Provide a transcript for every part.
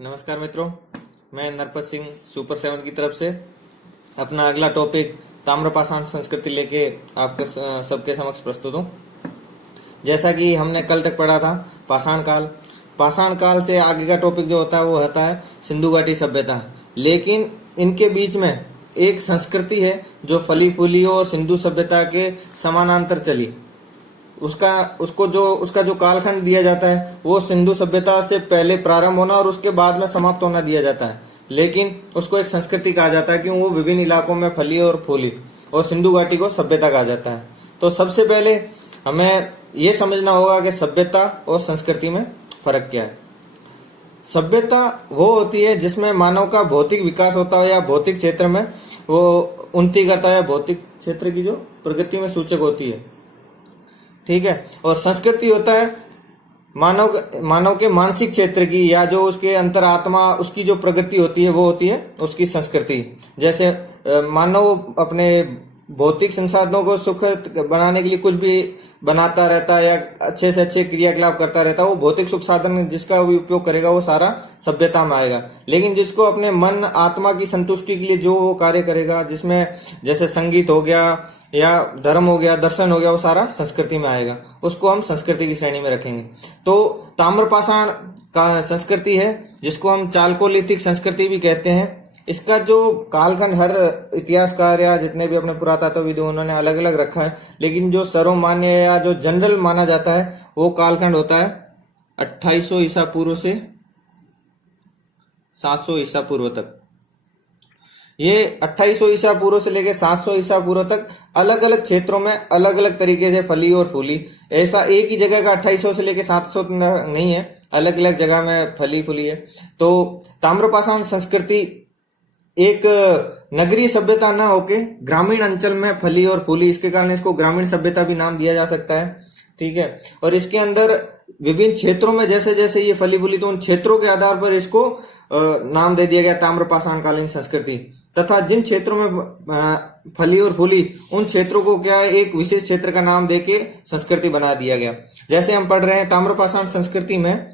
नमस्कार मित्रों, मैं नरपत सिंह सुपर 7 की तरफ से अपना अगला टॉपिक ताम्रपाषाण संस्कृति लेके आपके सबके समक्ष प्रस्तुत हूँ। जैसा कि हमने कल तक पढ़ा था पाषाण काल से आगे का टॉपिक जो होता है वो होता है सिंधु घाटी सभ्यता। लेकिन इनके बीच में एक संस्कृति है जो फली फूली और सिंधु सभ्यता के समानांतर चली। उसका जो कालखंड दिया जाता है वो सिंधु सभ्यता से पहले प्रारंभ होना और उसके बाद में समाप्त होना दिया जाता है। लेकिन उसको एक संस्कृति कहा जाता है क्योंकि वो विभिन्न इलाकों में फली और फूली, और सिंधु घाटी को सभ्यता कहा जाता है। तो सबसे पहले हमें ये समझना होगा कि सभ्यता और संस्कृति में फर्क क्या है। सभ्यता वो होती है जिसमें मानव का भौतिक विकास होता है या भौतिक क्षेत्र में वो उन्नति करता है, भौतिक क्षेत्र की जो प्रगति में सूचक होती है, ठीक है। और संस्कृति होता है मानव के मानसिक क्षेत्र की या जो उसके अंतरात्मा उसकी जो प्रगति होती है वो होती है उसकी संस्कृति। जैसे मानव अपने भौतिक संसाधनों को सुख बनाने के लिए कुछ भी बनाता रहता है या अच्छे से अच्छे क्रियाकलाप करता रहता है, वो भौतिक सुख साधन जिसका भी उपयोग करेगा वो सारा सभ्यता में आएगा। लेकिन जिसको अपने मन आत्मा की संतुष्टि के लिए जो वो कार्य करेगा, जिसमें जैसे संगीत हो गया या धर्म हो गया, दर्शन हो गया, वो सारा संस्कृति में आएगा, उसको हम संस्कृति की श्रेणी में रखेंगे। तो ताम्रपाषाण का संस्कृति है जिसको हम चालकोलिथिक संस्कृति भी कहते हैं। इसका जो कालखंड हर इतिहासकार या जितने भी अपने पुरातत्वविद उन्होंने अलग अलग रखा है, लेकिन जो सर्वमान्य या जो जनरल माना जाता है वो कालखंड होता है 2800 ईसा पूर्व से 700 ईसा पूर्व तक। ये 2800 ईसा पूर्व से लेकर 700 ईसा पूर्व तक अलग अलग क्षेत्रों में अलग अलग तरीके से फली और फूली। ऐसा एक ही जगह का 2800 से लेकर 700 नहीं है, अलग अलग जगह में फली फूली है। तो ताम्रपाषाण संस्कृति एक नगरीय सभ्यता न होके ग्रामीण अंचल में फली और फूली, इसके कारण इसको ग्रामीण सभ्यता भी नाम दिया जा सकता है, ठीक है। और इसके अंदर विभिन्न क्षेत्रों में जैसे जैसे ये फली फूली, तो उन क्षेत्रों के आधार पर इसको नाम दे दिया गया ताम्रपाषाण कालीन संस्कृति। तथा जिन क्षेत्रों में फली और फूली उन क्षेत्रों को क्या है एक विशेष क्षेत्र का नाम देके संस्कृति बना दिया गया। जैसे हम पढ़ रहे हैं ताम्रपाषाण संस्कृति में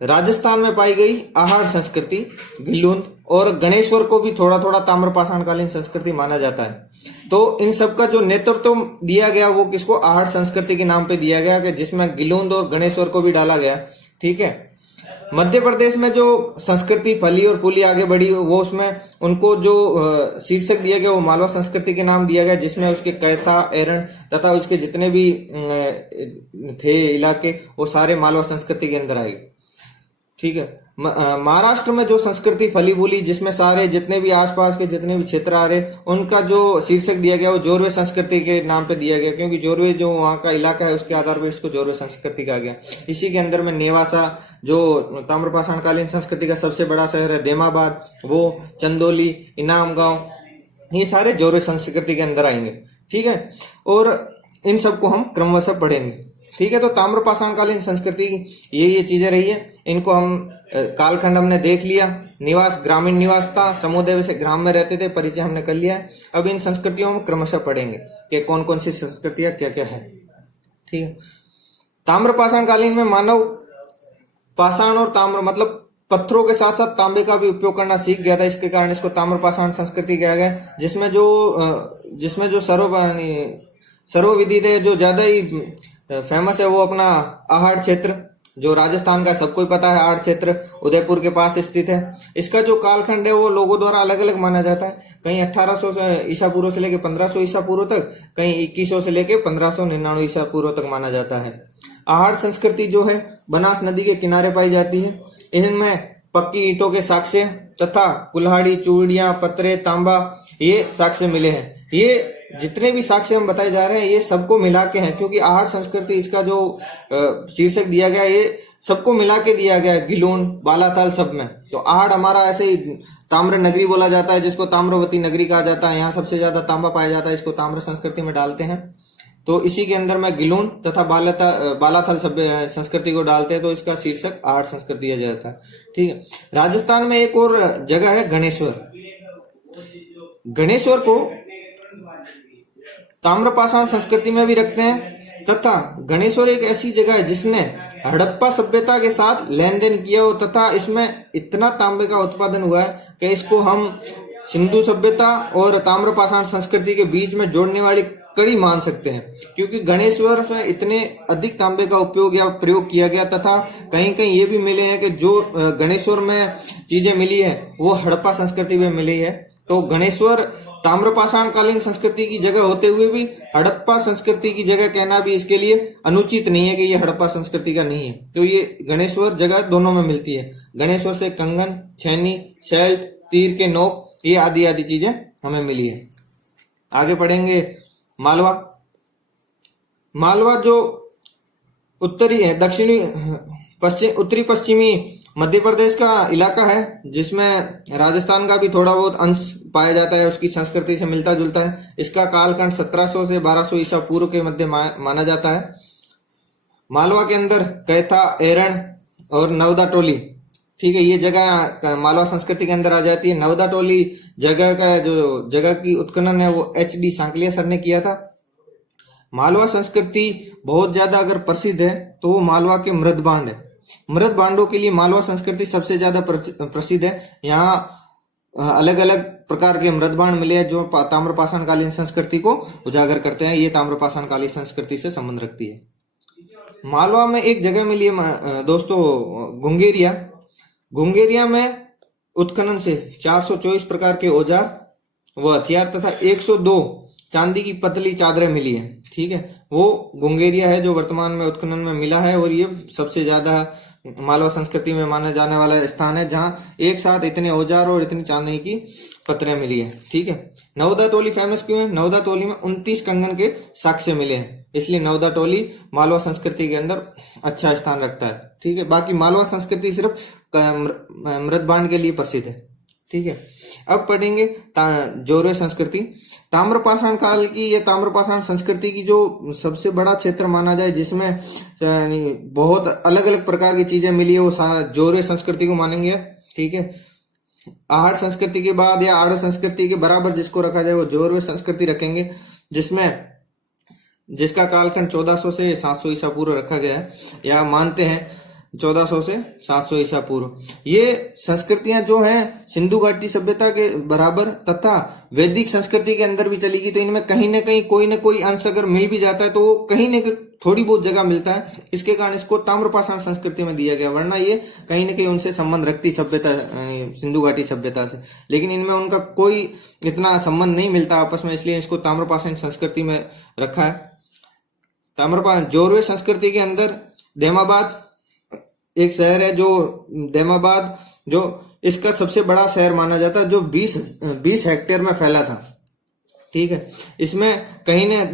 राजस्थान में पाई गई आहार संस्कृति, गिलुंद और गणेश्वर को भी थोड़ा थोड़ा ताम्रपाषाण कालीन संस्कृति माना जाता है। तो इन सब का जो नेतृत्व दिया गया वो किसको आहार संस्कृति के नाम पे दिया गया, कि जिसमें गिलुंद और गणेश्वर को भी डाला गया, ठीक है। मध्य प्रदेश में जो संस्कृति फली और फूली आगे बढ़ी वो उसमें उनको जो शीर्षक दिया गया वो मालवा संस्कृति के नाम दिया गया, जिसमें उसके कैथा, एरण तथा उसके जितने भी थे इलाके वो सारे मालवा संस्कृति के अंदर आएंगे, ठीक है। महाराष्ट्र में जो संस्कृति फली फूली जिसमें सारे जितने भी आसपास के जितने भी क्षेत्र आ रहे उनका जो शीर्षक दिया गया वो जोरवे संस्कृति के नाम पे दिया गया, क्योंकि जोरवे जो वहाँ का इलाका है उसके आधार पर इसको जोरवे संस्कृति कहा गया। इसी के अंदर में नेवासा जो ताम्रपाषाण कालीन संस्कृति का सबसे बड़ा शहर है, देमाबाद, वो चंदौली, इनाम गांव, ये सारे जोरवे संस्कृति के अंदर आएंगे, ठीक है। और इन सबको हम क्रमशः पढ़ेंगे, ठीक है। तो ताम्रपाषाण कालीन संस्कृति ये चीजें रही है, इनको हम कालखंड हमने देख लिया। निवास ग्रामीण निवास था, समुदाय से ग्राम में रहते थे, परिचय हमने कर लिया है। अब इन संस्कृतियों में क्रमशः पढ़ेंगे कि कौन कौन सी संस्कृतियां क्या क्या है, ठीक है। ताम्रपाषाण कालीन में मानव पाषाण और ताम्र मतलब पत्थरों के साथ साथ तांबे का भी उपयोग करना सीख गया था, इसके कारण इसको ताम्रपाषाण संस्कृति कहा गया। जिसमें जो सर्वविदित है, जो ज्यादा ही फेमस है वो अपना आहार क्षेत्र, जो राजस्थान का सबको ही पता है, आहार क्षेत्र उदयपुर के पास स्थित है। इसका जो कालखंड है वो लोगों द्वारा अलग अलग माना जाता है, कहीं 1800 ईसा पूर्व से लेकर 1500 ईसा पूर्व तक, कहीं 2100 से लेकर 1599 ईसा पूर्व तक माना जाता है। आहार संस्कृति जो है बनास नदी के किनारे पाई जाती है। इनमें पक्की ईंटों के साक्ष्य तथा कुल्हाड़ी, चूड़ियां, पत्रे, तांबा ये साक्ष्य मिले हैं। ये जितने भी साक्ष्य हम बताए जा रहे हैं ये सबको मिला के हैं, क्योंकि आहार संस्कृति इसका जो शीर्षक दिया गया ये सबको मिला के दिया गया है, गिलुंड, बालाथल सब में। तो आहार हमारा ऐसे ही ताम्र नगरी बोला जाता है, जिसको ताम्रवती नगरी कहा जाता है। यहाँ सबसे ज्यादा तांबा पाया जाता है, इसको ताम्र संस्कृति में डालते हैं। तो इसी के अंदर में गिलुंड तथा बालाथल संस्कृति को डालते हैं, तो इसका शीर्षक आहार संस्कृति दिया जाता है, ठीक है। राजस्थान में एक और जगह है गणेश्वर। गणेश्वर को ताम्रपाषाण संस्कृति में भी रखते हैं तथा गणेश्वर एक ऐसी जगह है जिसने हड़प्पा सभ्यता के साथ लेन देन किया हो तथा इसमें इतना तांबे का उत्पादन हुआ है कि इसको हम सिंधु सभ्यता और ताम्रपाषाण संस्कृति के बीच में जोड़ने वाली कड़ी मान सकते हैं, क्योंकि गणेश्वर में इतने अधिक तांबे का उपयोग या प्रयोग किया गया तथा कहीं कहीं ये भी मिले हैं कि जो गणेश्वर में चीजें मिली है वो हड़प्पा संस्कृति में मिली है। तो गणेश्वर ताम्रपाषाण कालीन संस्कृति की जगह होते हुए भी हड़प्पा संस्कृति की जगह कहना भी इसके लिए अनुचित नहीं है कि ये हड़प्पा संस्कृति का नहीं है। तो ये गणेश्वर जगह दोनों में मिलती है। गणेश्वर से कंगन, छैनी, शेल्ट, तीर के नोक, ये आदि आदि चीजें हमें मिली है। आगे पढ़ेंगे मालवा। मालवा जो उत्तरी है, दक्षिणी पश्चिम उत्तरी पश्चिमी मध्य प्रदेश का इलाका है, जिसमें राजस्थान का भी थोड़ा बहुत अंश पाया जाता है, उसकी संस्कृति से मिलता जुलता है। इसका कालखंड 1700 से 1200 ईसा पूर्व के मध्य माना जाता है। मालवा के अंदर कैथा, एरण और नवदा टोली, ठीक है, ये जगह मालवा संस्कृति के अंदर आ जाती है। नवदा टोली जगह का जो जगह की उत्खनन है वो HD सांकलिया सर ने किया था। मालवा संस्कृति बहुत ज्यादा अगर प्रसिद्ध है तो वो मालवा के मृद बांड है। मृद बांडों के लिए मालवा संस्कृति सबसे ज्यादा प्रसिद्ध है। यहाँ अलग अलग प्रकार के मृद बांड मिले हैं जो ताम्रपाषाण कालीन संस्कृति को उजागर करते हैं। ये ताम्रपाषाण कालीन संस्कृति से संबंध रखती है। मालवा में एक जगह मिली है दोस्तों, गुंगेरिया। गुंगेरिया में उत्खनन से 424 प्रकार के औजार व हथियार तथा 102 चांदी की पतली चादरें मिली है। ठीक है, वो गुंगेरिया है जो वर्तमान में उत्खनन में मिला है और ये सबसे ज्यादा मालवा संस्कृति में माना जाने वाला स्थान है जहां एक साथ इतने औजार और इतनी चांदी की पत्थरें मिली है। ठीक है, नवदा टोली फेमस क्यों है? नवदा टोली में 29 कंगन के साक्ष्य मिले हैं, इसलिए नवदा टोली मालवा संस्कृति के अंदर अच्छा स्थान रखता है। ठीक है, बाकी मालवा संस्कृति सिर्फ मृदबांड के लिए प्रसिद्ध है। ठीक है, अब पढ़ेंगे जोरवे संस्कृति। ताम्रपाषाण काल की या ताम्रपाषाण संस्कृति की जो सबसे बड़ा क्षेत्र माना जाए जिसमें बहुत अलग अलग प्रकार की चीजें मिली है वो जोरवे संस्कृति को मानेंगे। ठीक है, आहड़ संस्कृति के बाद या आड़ संस्कृति के बराबर जिसको रखा जाए वो जोरवे संस्कृति रखेंगे, जिसका कालखंड 1400 से 700 ईसा पूर्व रखा गया है या मानते हैं 1400 से 700 ईसा पूर्व। ये संस्कृतियां जो हैं सिंधु घाटी सभ्यता के बराबर तथा वैदिक संस्कृति के अंदर भी चली गई, तो इनमें कहीं ना कहीं कोई ना कोई अंश अगर मिल भी जाता है तो वो कहीं ना कहीं थोड़ी बहुत जगह मिलता है। इसके कारण इसको ताम्रपाषाण संस्कृति में दिया गया, वरना ये कहीं ना कहीं उनसे संबंध रखती सभ्यता सिंधु घाटी सभ्यता से, लेकिन इनमें उनका कोई इतना संबंध नहीं मिलता आपस में, इसलिए इसको ताम्रपाषाण संस्कृति में रखा है। ताम्रपाषाण जोरवे संस्कृति के अंदर देमाबाद एक शहर है, जो देमाबाद जो इसका सबसे बड़ा शहर माना जाता है, जो 20 हेक्टेयर में फैला था। ठीक है, इसमें कहीं ने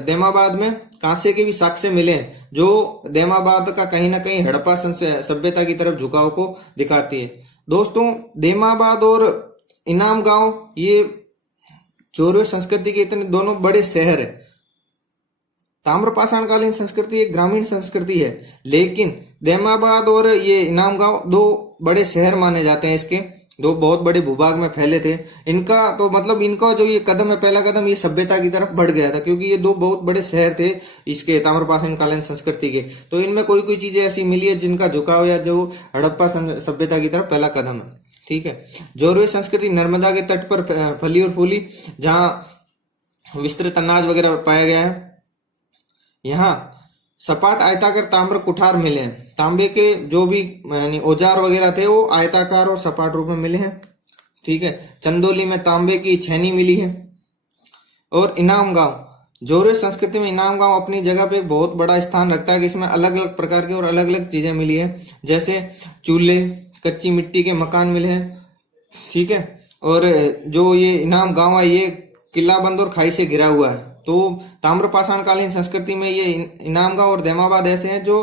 देमाबाद में कांसे के भी साक्ष्य मिले हैं जो देमाबाद का कहीं ना कहीं हड़प्पा सभ्यता की तरफ झुकाव को दिखाती है। दोस्तों, देमाबाद और इनाम गांव ये जोरवे संस्कृति के इतने दोनों बड़े शहर है। ताम्रपाषाण कालीन संस्कृति एक ग्रामीण संस्कृति है, लेकिन देमाबाद और ये इनाम गांव दो बड़े शहर माने जाते हैं। इसके दो बहुत बड़े भूभाग में फैले थे। इनका तो मतलब इनका जो ये कदम है, पहला कदम ये सभ्यता की तरफ बढ़ गया था, क्योंकि ये दो बहुत बड़े शहर थे इसके ताम्रपाषाण कालीन संस्कृति के। तो इनमें कोई कोई चीजें ऐसी मिली है जिनका झुकाव या जो हड़प्पा सभ्यता की तरफ पहला कदम है। ठीक है, जोरवे संस्कृति नर्मदा के तट पर फली और फूली, जहाँ विस्तृत अनाज वगैरह पाया गया है। यहाँ सपाट आयताकार ताम्र कुठार मिले हैं। तांबे के जो भी यानी औजार वगैरह थे वो आयताकार और सपाट रूप में मिले हैं। ठीक है, चंदौली में तांबे की छैनी मिली है। और इनाम गांव, जोरवे संस्कृति में इनाम गांव अपनी जगह पे एक बहुत बड़ा स्थान रखता है कि इसमें अलग अलग प्रकार की और अलग अलग चीजें मिली है, जैसे चूल्हे, कच्ची मिट्टी के मकान मिले हैं। ठीक है, और जो ये इनाम गांव है ये किलाबंद और खाई से घिरा हुआ है। तो ताम्रपाषाण कालीन संस्कृति में ये इनाम गांव और देमाबाद ऐसे हैं जो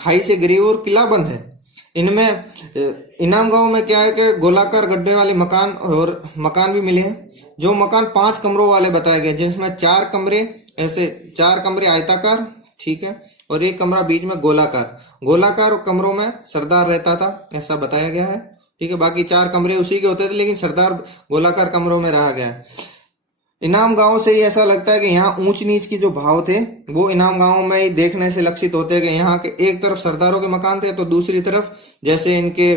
खाई से घिरे और किलाबंद है। इनमें इनाम गांव में क्या है कि गोलाकार गड्ढे वाले मकान भी मिले हैं, जो मकान 5 कमरों वाले बताए गए, जिसमें 4 कमरे आयताकार, ठीक है, और एक कमरा बीच में गोलाकार कमरों में सरदार रहता था, ऐसा बताया गया है। ठीक है, बाकी 4 कमरे उसी के होते थे, लेकिन सरदार गोलाकार कमरों में रहा गया है। इनाम गांव से ही ऐसा लगता है कि यहाँ ऊंच नीच की जो भाव थे वो इनाम गांव में ही देखने से लक्षित होते हैं कि यहाँ के एक तरफ सरदारों के मकान थे तो दूसरी तरफ जैसे इनके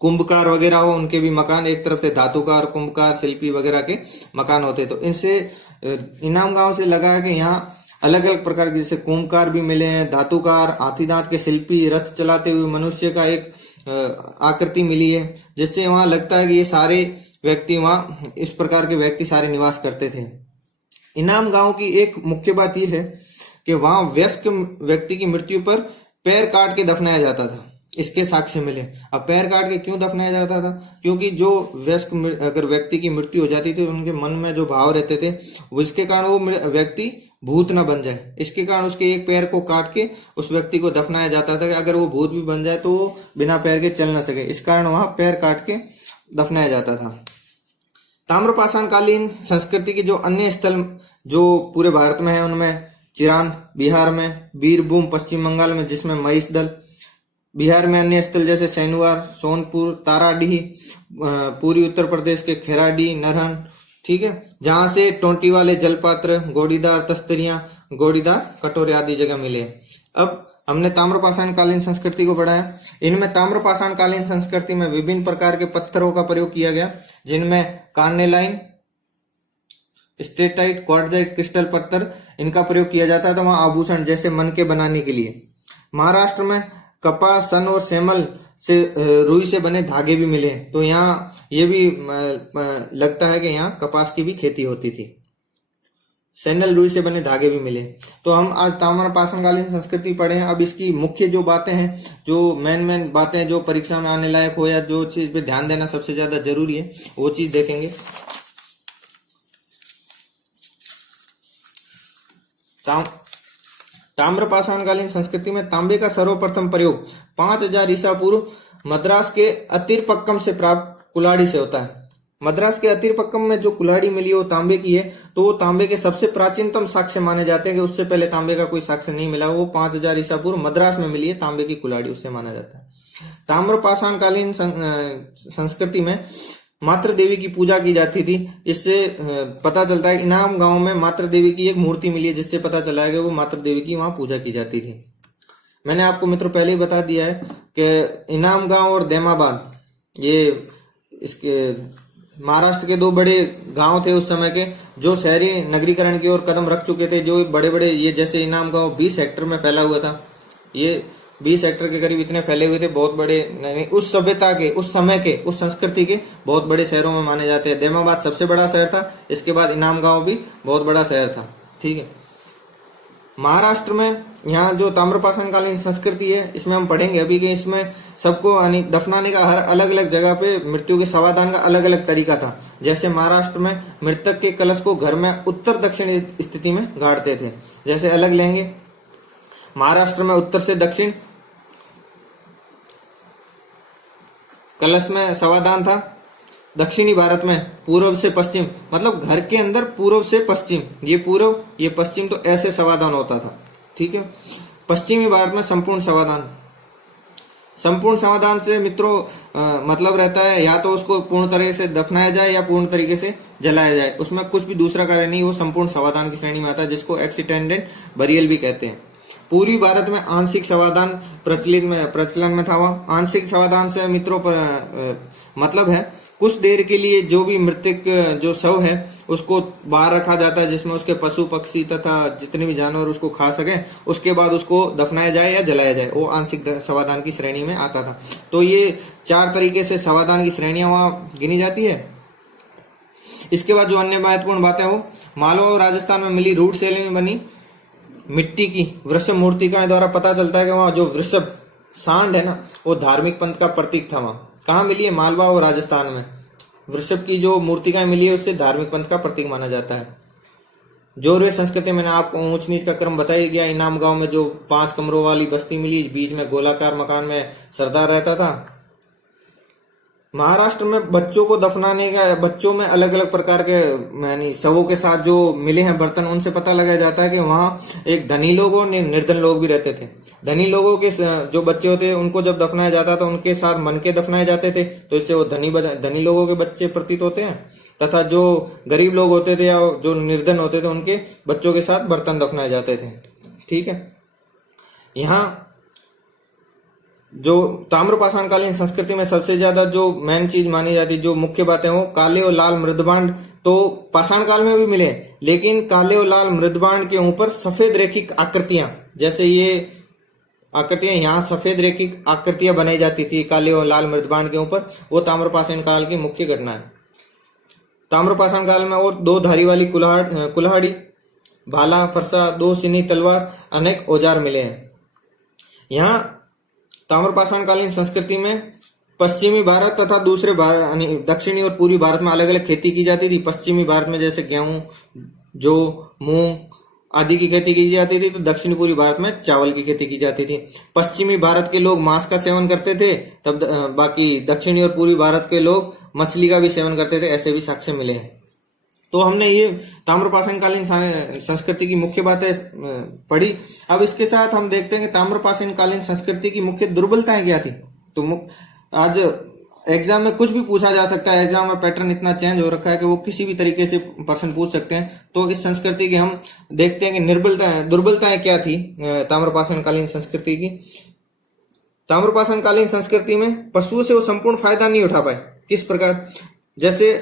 कुंभकार वगैरह हो उनके भी मकान, एक तरफ से धातुकार, कुंभकार, शिल्पी वगैरह के मकान होते। तो इनसे इनाम गांव से लगा है कि यहाँ अलग अलग प्रकार के जैसे कुंभकार भी मिले हैं, धातुकार, हाथी दांत के शिल्पी, रथ चलाते हुए मनुष्य का एक आकृति मिली है, जिससे वहां लगता है कि ये सारे व्यक्ति वहां इस प्रकार के व्यक्ति सारे निवास करते थे। इनाम गांव की एक मुख्य बात यह है कि वहां वयस्क व्यक्ति की मृत्यु पर पैर काट के दफनाया जाता था, इसके साक्ष्य मिले। अब पैर काट के क्यों दफनाया जाता था? क्योंकि जो वयस्क अगर व्यक्ति की मृत्यु हो जाती थी उनके मन में जो भाव रहते थे उसके कारण वो व्यक्ति भूत न बन जाए, इसके कारण उसके एक पैर को काट के उस व्यक्ति को दफनाया जाता था कि अगर वो भूत भी बन जाए तो वो बिना पैर के चल न सके, इस कारण वहां पैर काट के दफनाया जाता था। ताम्रपाषाण कालीन संस्कृति के जो अन्य स्थल जो पूरे भारत में है उनमें चिरांद बिहार में, बीरभूम पश्चिम बंगाल में जिसमें महिषदल, बिहार में अन्य स्थल जैसे सैनुवार, सोनपुर, ताराडीह, पूरी उत्तर प्रदेश के खेराडी, नरहन, ठीक है, जहां से टोंटी वाले जलपात्र, गोड़ीदार तस्तरियां, गोड़ीदार कटोरे आदि जगह मिले। अब हमने ताम्रपाषाण कालीन संस्कृति को पढ़ा है। इनमें ताम्रपाषाण कालीन संस्कृति में विभिन्न प्रकार के पत्थरों का प्रयोग किया गया, जिनमें कार्नेलाइन, स्टेटाइट, क्वार्टजाइट, क्रिस्टल पत्थर इनका प्रयोग किया जाता था वहां आभूषण जैसे मनके बनाने के लिए। महाराष्ट्र में कपास, सन और सेमल से रुई से बने धागे भी मिले, तो यहाँ ये भी लगता है कि यहाँ कपास की भी खेती होती थी। सैंडल रुई से बने धागे भी मिले। तो हम आज ताम्रपाषाण कालीन संस्कृति पढ़े हैं। अब इसकी मुख्य जो बातें हैं, जो मेन बातें जो परीक्षा में आने लायक हो या जो चीज पे ध्यान देना सबसे ज्यादा जरूरी है वो चीज देखेंगे। ताम्रपाषाण कालीन संस्कृति में तांबे का सर्वप्रथम प्रयोग 5000 ईसा पूर्व मद्रास के अतिरपक्कम से प्राप्त कुल्हाड़ी से होता है। मद्रास के अतिरपक्कम में जो कुल्हाड़ी मिली वो तांबे की है, तो वो तांबे के सबसे प्राचीनतम साक्ष्य माने जाते हैं कि उससे पहले तांबे का कोई साक्ष्य नहीं मिला। वो 5000 ईसा पूर्व मद्रास में मिली है तांबे की कुल्हाड़ी, उससे माना जाता है। ताम्रपाषाण कालीन संस्कृति में मातृ देवी की पूजा की जाती थी। इससे पता चलता है इनाम गांव में मातृ देवी की एक मूर्ति मिली है, जिससे पता चला है कि वो मातृ देवी की वहां पूजा की जाती थी। मैंने आपको मित्रों पहले ही बता दिया है कि इनाम गांव और देमाबाद ये इसके महाराष्ट्र के दो बड़े गांव थे उस समय के, जो शहरी नगरीकरण की ओर कदम रख चुके थे। जो बड़े बड़े ये जैसे इनाम गांव 20 हेक्टर में फैला हुआ था, ये 20 हेक्टर के करीब इतने फैले हुए थे, बहुत बड़े उस सभ्यता के, उस समय के, उस संस्कृति के बहुत बड़े शहरों में माने जाते हैं। देमाबाद सबसे बड़ा शहर था, इसके बाद इनाम गांव भी बहुत बड़ा शहर था, ठीक है। महाराष्ट्र में यहाँ जो ताम्रपाषाण कालीन संस्कृति है इसमें हम पढ़ेंगे अभी कि इसमें सबको दफनाने का हर अलग अलग जगह पे मृत्यु के समाधान का अलग अलग तरीका था। जैसे महाराष्ट्र में मृतक के कलश को घर में उत्तर दक्षिण स्थिति में गाड़ते थे। जैसे अलग लेंगे, महाराष्ट्र में उत्तर से दक्षिण कलश में समाधान था। दक्षिणी भारत में पूर्व से पश्चिम, मतलब घर के अंदर पूर्व से पश्चिम, ये पूर्व ये पश्चिम, तो ऐसे समाधान होता था, ठीक है। पश्चिमी भारत में संपूर्ण समाधान। संपूर्ण समाधान से मित्रों मतलब रहता है या तो उसको पूर्ण तरीके से दफनाया जाए या पूर्ण तरीके से जलाया जाए, उसमें कुछ भी दूसरा कार्य नहीं, वो संपूर्ण समाधान की श्रेणी में आता है, जिसको एक्सीटेंडेड बरियल भी कहते हैं। पूर्वी भारत में आंशिक समाधान प्रचलन में था। वह आंशिक समाधान से मित्रों पर मतलब है कुछ देर के लिए जो भी मृतक जो शव है उसको बाहर रखा जाता है, जिसमें उसके पशु पक्षी तथा जितने भी जानवर उसको खा सके, उसके बाद उसको दफनाया जाए या जलाया जाए, वो आंशिक समाधान की श्रेणी में आता था। तो ये 4 तरीके से समाधान की श्रेणियां वहां गिनी जाती है। इसके बाद जो अन्य महत्वपूर्ण बातें वो मालवा और राजस्थान में मिली रूट शैली में बनी मिट्टी की वृषभ मूर्तिकाएं द्वारा पता चलता है कि वहां जो वृषभ सांड है ना, वो धार्मिक पंथ का प्रतीक था। वहां कहाँ मिली है? मालवा और राजस्थान में वृषभ की जो मूर्तिकाएं मिली है उससे धार्मिक पंथ का प्रतीक माना जाता है। जोरवे संस्कृति में आपको ऊंच नीच का क्रम बताया गया। इनाम गांव में जो 5 कमरों वाली बस्ती मिली, बीच में गोलाकार मकान में सरदार रहता था। महाराष्ट्र में बच्चों को दफनाने का, बच्चों में अलग अलग प्रकार के यानी शवों के साथ जो मिले हैं बर्तन, उनसे पता लगाया जाता है कि वहाँ एक धनी लोग और निर्धन लोग भी रहते थे। धनी लोगों के जो बच्चे होते हैं उनको जब दफनाया जाता था उनके साथ मन के दफनाए जाते थे, तो इससे वो धनी लोगों के बच्चे प्रतीत होते हैं। तथा जो गरीब लोग होते थे या जो निर्धन होते थे उनके बच्चों के साथ बर्तन दफनाए जाते थे। ठीक है, यहाँ जो ताम्रपाषाणकालीन संस्कृति में सबसे ज्यादा जो मेन चीज मानी जाती, जो मुख्य बातें वो काले और लाल मृदबांड तो पाषाण काल में भी मिले, लेकिन काले और लाल मृदबांड के ऊपर सफेद रेखिक आकृतियां, जैसे ये आकृतियां यहाँ सफेद रेखिक आकृतियां बनाई जाती थी काले और लाल मृदबांड के ऊपर, वो ताम्रपाषाण काल की मुख्य घटना है। ताम्रपाषाण काल में और 2 धारी वाली कुल्हाड़ी, भाला, फरसा, 2 सिनी तलवार, अनेक औजार मिले हैं। यहाँ ताम्रपाषाण कालीन संस्कृति में पश्चिमी भारत तथा दूसरे भारत दक्षिणी और पूर्वी भारत में अलग अलग खेती की जाती थी। पश्चिमी भारत में जैसे गेहूं, जौ, मूंग आदि की खेती की जाती थी, तो दक्षिणी पूर्वी भारत में चावल की खेती की जाती थी। पश्चिमी भारत के लोग मांस का सेवन करते थे, तब बाकी दक्षिणी और पूर्वी भारत के लोग मछली का भी सेवन करते थे, ऐसे भी साक्ष्य मिले हैं। तो हमने ये ताम्रपाषाणकालीन संस्कृति की मुख्य बातें पढ़ी। अब इसके साथ हम देखते हैं कि ताम्रपाषाणकालीन संस्कृति की मुख्य दुर्बलताएं क्या थी। तो आज एग्जाम में कुछ भी पूछा जा सकता है, एग्जाम में पैटर्न इतना चेंज हो रखा है कि वो किसी भी तरीके से प्रश्न पूछ सकते हैं। तो इस संस्कृति की हम देखते हैं कि दुर्बलताएं क्या थी ताम्रपाषाणकालीन संस्कृति की। ताम्रपाषाणकालीन संस्कृति में पशुओं से वो संपूर्ण फायदा नहीं उठा पाए। किस प्रकार? जैसे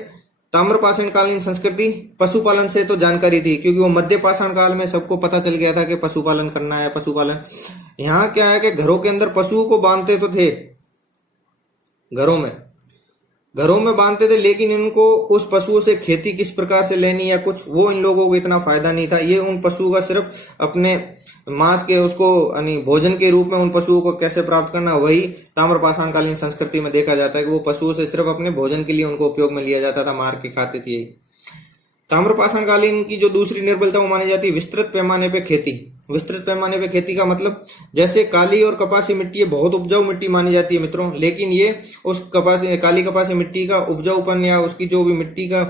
ताम्रपाषाणकालीन संस्कृति पशुपालन से तो जानकारी थी, क्योंकि वो मध्य पाषाण काल में सबको पता चल गया था कि पशुपालन करना है। पशुपालन यहाँ क्या है कि घरों के अंदर पशुओं को बांधते तो थे, घरों में बांधते थे, लेकिन इनको उस पशुओं से खेती किस प्रकार से लेनी या कुछ, वो इन लोगों को इतना फायदा नहीं था। ये उन पशुओं का सिर्फ अपने मांस के उसको यानी भोजन के रूप में उन पशुओं को कैसे प्राप्त करना, वही ताम्रपाषाणकालीन संस्कृति में देखा जाता है कि वो पशुओं से सिर्फ अपने भोजन के लिए उनको उपयोग में लिया जाता था, मार के खाते थे। ताम्रपाषाणकालीन की जो दूसरी निर्बलता वो मानी जाती है विस्तृत पैमाने पे खेती। विस्तृत पैमाने पे खेती का मतलब जैसे काली और कपासी मिट्टी बहुत उपजाऊ मिट्टी मानी जाती है मित्रों, लेकिन ये उस काली कपासी मिट्टी का उपजाऊपन या उसकी जो भी मिट्टी का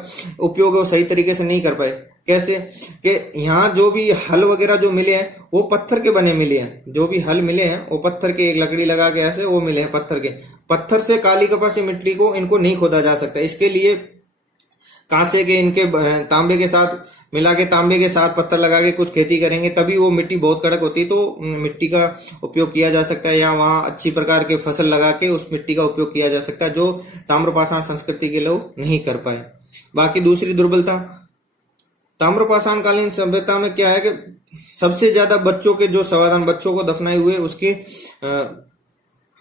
उपयोग है वो सही तरीके से नहीं कर पाए। कैसे कि यहाँ जो भी हल वगैरह जो मिले हैं वो पत्थर के बने मिले हैं, जो भी हल मिले हैं वो पत्थर के, एक लकड़ी लगा के ऐसे वो मिले हैं पत्थर के। पत्थर से काली कपासी मिट्टी को इनको नहीं खोदा जा सकता। इसके लिए कांसे के इनके तांबे के साथ मिला के, तांबे के साथ पत्थर लगा के कुछ खेती करेंगे, तभी वो मिट्टी बहुत कड़क होती है, तो मिट्टी का उपयोग किया जा सकता है, या वहाँ अच्छी प्रकार के फसल लगा के उस मिट्टी का उपयोग किया जा सकता है, जो ताम्रपाषाण संस्कृति के लोग नहीं कर पाए। बाकी दूसरी दुर्बलता ताम्रपाषाणकालीन सभ्यता में क्या है कि सबसे ज्यादा बच्चों के जो समाधान बच्चों को दफनाए हुए उसके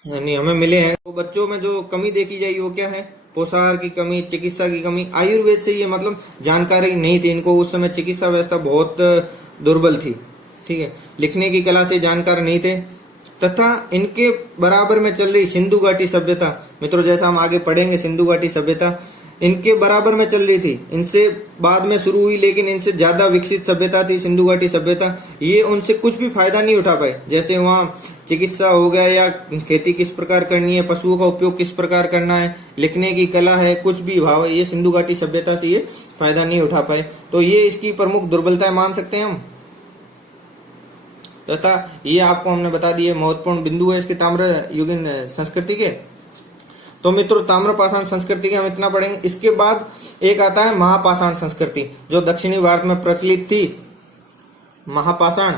हमें मिले हैं। तो बच्चों में जो कमी देखी जाएगी वो क्या है? पोषाहार की कमी, चिकित्सा की कमी। आयुर्वेद से ये मतलब जानकारी नहीं थी इनको, उस समय चिकित्सा व्यवस्था बहुत दुर्बल थी। ठीक है, लिखने की कला से जानकार नहीं थे, तथा इनके बराबर में चल रही सिंधु घाटी सभ्यता, मित्रों जैसा हम आगे पढ़ेंगे, सिंधु घाटी सभ्यता इनके बराबर में चल रही थी, इनसे बाद में शुरू हुई, लेकिन इनसे ज्यादा विकसित सभ्यता थी सिंधु घाटी सभ्यता। ये उनसे कुछ भी फायदा नहीं उठा पाए, जैसे वहाँ चिकित्सा हो गया या खेती किस प्रकार करनी है, पशुओं का उपयोग किस प्रकार करना है, लिखने की कला है, कुछ भी भाव है, ये सिंधु घाटी सभ्यता से ये फायदा नहीं उठा पाए। तो ये इसकी प्रमुख दुर्बलताएं मान सकते हैं हम, तथा ये आपको हमने बता दिए महत्वपूर्ण बिंदु है इसके ताम्र युगीन संस्कृति के। तो मित्रों ताम्रपाषाण संस्कृति के हम इतना पढ़ेंगे। इसके बाद एक आता है महापाषाण संस्कृति, जो दक्षिणी भारत में प्रचलित थी। महापाषाण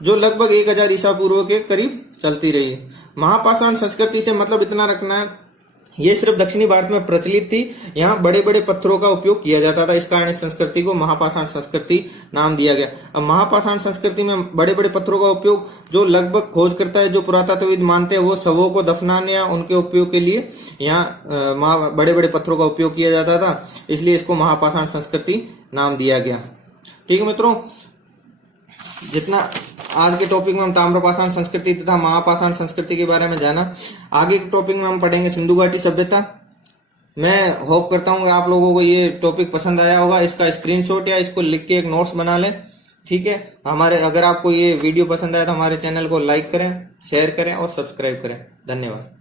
जो लगभग 1000 ईसा पूर्व के करीब चलती रही। महापाषाण संस्कृति से मतलब इतना रखना है, ये सिर्फ दक्षिणी भारत में प्रचलित थी, यहाँ बड़े बड़े पत्थरों का उपयोग किया जाता था, इस कारण इस संस्कृति को महापाषाण संस्कृति नाम दिया गया। अब महापाषाण संस्कृति में बड़े बड़े पत्थरों का उपयोग जो लगभग खोज करता है, जो पुरातत्वविद मानते हैं, वो शवों को दफनाने या उनके उपयोग के लिए यहाँ बड़े बड़े पत्थरों का उपयोग किया जाता था, इसलिए इसको महापाषाण संस्कृति नाम दिया गया। ठीक है मित्रों, जितना आज के टॉपिक में हम ताम्रपाषाण संस्कृति तथा महापाषाण संस्कृति के बारे में जाना, आगे के टॉपिक में हम पढ़ेंगे सिंधु घाटी सभ्यता। मैं होप करता हूँ आप लोगों को ये टॉपिक पसंद आया होगा। इसका स्क्रीनशॉट या इसको लिख के एक नोट्स बना लें। ठीक है, अगर आपको ये वीडियो पसंद आया तो हमारे चैनल को लाइक करें, शेयर करें और सब्सक्राइब करें। धन्यवाद।